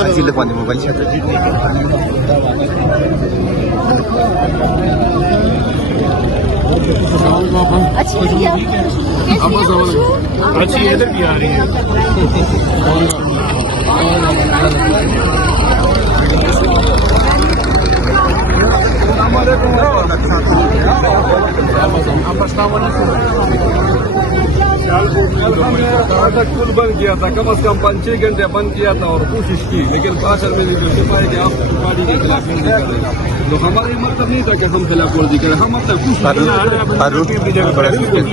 Así le ponemos balsa. अच्छी इधर भी आ रही है. पुल बंद किया था, कम से कम 5-6 घंटे बंद किया था और कोशिश की, लेकिन आखिर में जो पाए कि आप गाड़ी के खिलाफ वर्जी करें, तो हमारा मतलब नहीं था कि हम खिलाफ वर्जी करें, हम मतलब कुछ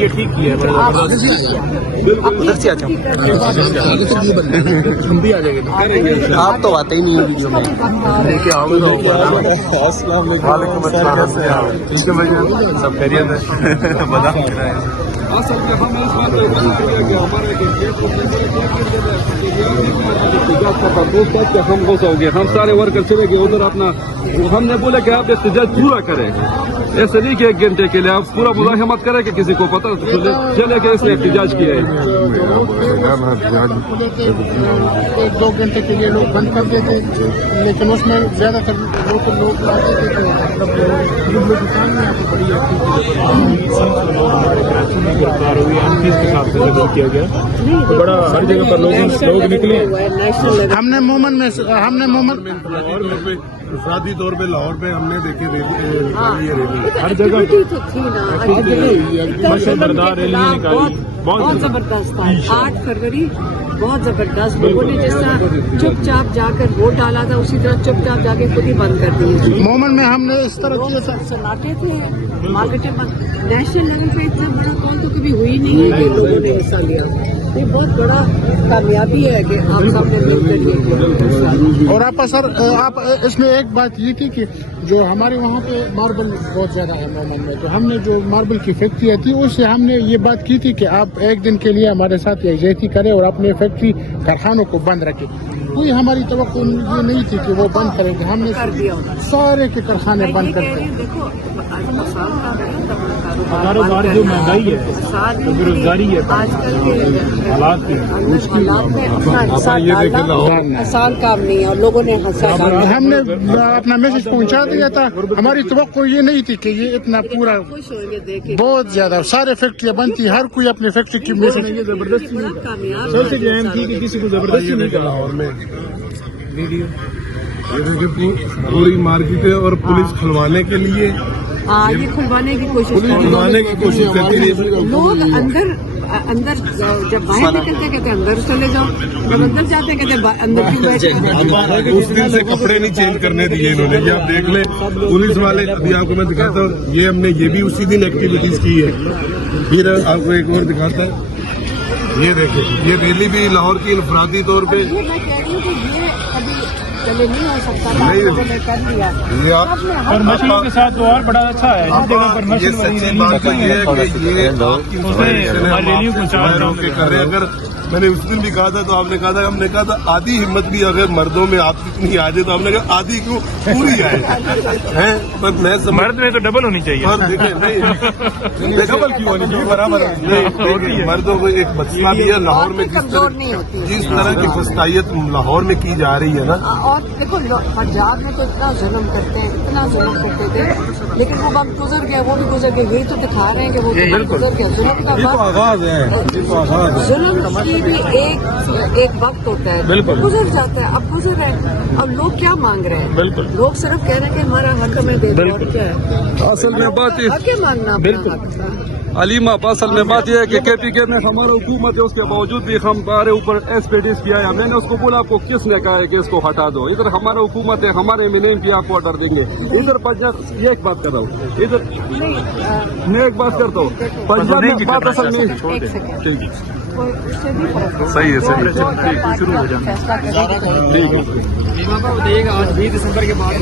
ये ठीक किया है. उधर से आ जाओ, हम भी आ जाएंगे. आप तो आते ही नहीं हो वीडियो में. वालेकुम अस्सलाम. सब खैरियत है? बताओ. असल में हम इस बात को हमारे हम घुस हो गए, हम सारे वर्कर चले गए उधर अपना. हमने बोला कि आप एहतजाज पूरा करें, ऐसे नहीं कि 1 घंटे के लिए आप पूरा मुजाहमत करें कि किसी को पता चले कि इसने एहतजाज किया है. 1-2 घंटे के लिए लोग बंद कर देते, लेकिन उसमें ज्यादातर लोग आते थे. दुकान में बड़ी गिरफ्तार हुई एमपी के साथ से किया गया, तो बड़ा हर जगह पर लोग निकले. हमने मोमन इफरादी तौर पे लाहौर पे हमने देखे हर जगह बरदार रैली निकाली, बहुत जबरदस्त था. 8 फरवरी बहुत जबरदस्त. लोगों ने जिस तरह चुपचाप जाकर वोट डाला था, उसी तरह चुपचाप जाके खुद ही बंद कर दिए. मोमन में हमने इस तरह किया था, सन्नाटे थे, मार्केटें बंद. नेशनल लेवल पे इतना बड़ा कॉल तो कभी हुई नहीं है कि लोगों ने हिस्सा लिया. ये बहुत बड़ा कामयाबी है कि आप सबने मिलकर ये. और आप सर आप इसमें एक बात ये थी कि जो हमारे वहाँ पे मार्बल बहुत ज्यादा है मोमन में, तो हमने जो मार्बल की फैक्ट्री थी उससे हमने ये बात की थी कि आप 1 दिन के लिए हमारे साथ यकजहती करें और अपने फैक्ट्री कारखानों को बंद रखें. कोई हमारी तवक्को ये नहीं थी कि वो बंद करेंगे. हमने सारे के कारखाने बंद कर दिए. कारोबार जो महंगाई है, बेरोजगारी है, हालात आसान काम नहीं है और लोगों ने हमने अपना मैसेज पहुंचा दिया था. हमारी तवक्को ये नहीं थी कि ये इतना पूरा बहुत ज्यादा सारे फैक्ट्रियां बंद थी, हर कोई अपनी फैक्ट्री की मैसेज जबरदस्ती सबसे अहम थी कि किसी को जबरदस्ती नहीं करना. लाहौर में पूरी मार्केट है और पुलिस खुलवाने के लिए ये खुलवाने की कोशिश करती है. लोग अंदर जब बाहर निकलते कहते अंदर चले जाओ, जब अंदर जाते कहते अंदर क्यों बैठे. उस दिन से कपड़े नहीं चेंज करने दिए इन्होंने. ये आप देख लें, पुलिस वाले अभी आपको मैं दिखाता हूँ, ये हमने ये भी उसी दिन एक्टिविटीज की है. फिर आपको एक और दिखाता है, ये देखें, ये रैली भी लाहौर की इनफरादी तौर पे नहीं हो सकता. कर लिया और मछलियों के साथ तो और बड़ा अच्छा है. जिस जगह पर ये सच्ची बात तो ये है कि ये आपकी रैलियों को कर रहे. अगर मैंने उस दिन भी कहा था तो आपने कहा था, हमने कहा था आधी हिम्मत भी अगर मर्दों में आप इतनी आ जाए तो हमने कहा आधी क्यों पूरी आए हैं. पर मैं मर्द में तो डबल होनी चाहिए. देखें नहीं डबल क्यों होनी चाहिए, बराबर नहीं. मर्दों को एक मसला भी है लाहौर में, जिस तरह की फस्तायत लाहौर में की जा रही है ना. और देखो पंजाब में तो इतना जुल्म करते हैं, इतना जुल्म करते थे, लेकिन वो वक्त गुजर गया, वो भी गुजर गया. यही तो दिखा रहे हैं कि वो गुजर गया. जुल्म का आगाज है, जुल्म की भी एक वक्त होता है, गुजर जाता है. अब गुजर है, अब लोग क्या मांग रहे हैं? लोग सिर्फ कह रहे हैं कि हमारा हक हमें दे दो. और क्या है असल में बात हक है मांगना अपना हक. अलीमा असल में बात यह है कि KPK में हमारी हुकूमत है, उसके बावजूद भी हमारे ऊपर एसपीडीस किया है। मैंने उसको बोला आपको किसने कहा है कि इसको हटा दो, इधर हमारा हुकूमत है, हमारे में नहीं आपको ऑर्डर देंगे। इधर पंजाब, ये एक बात कर रहा हूँ, इधर मैं एक बात करता हूँ, पंजाब में बात असल में सही है शुरू हो जाना। आज 20 दिसंबर के बाद